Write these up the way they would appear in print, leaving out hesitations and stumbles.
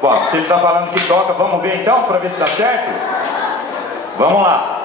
Bom, se ele está falando que toca, vamos ver então, para ver se dá certo? Vamos lá.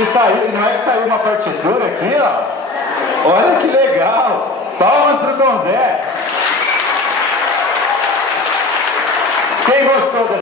E saiu, não é que saiu uma partitura aqui, ó? Olha que legal! Palmas pro Tom Zé! Quem gostou da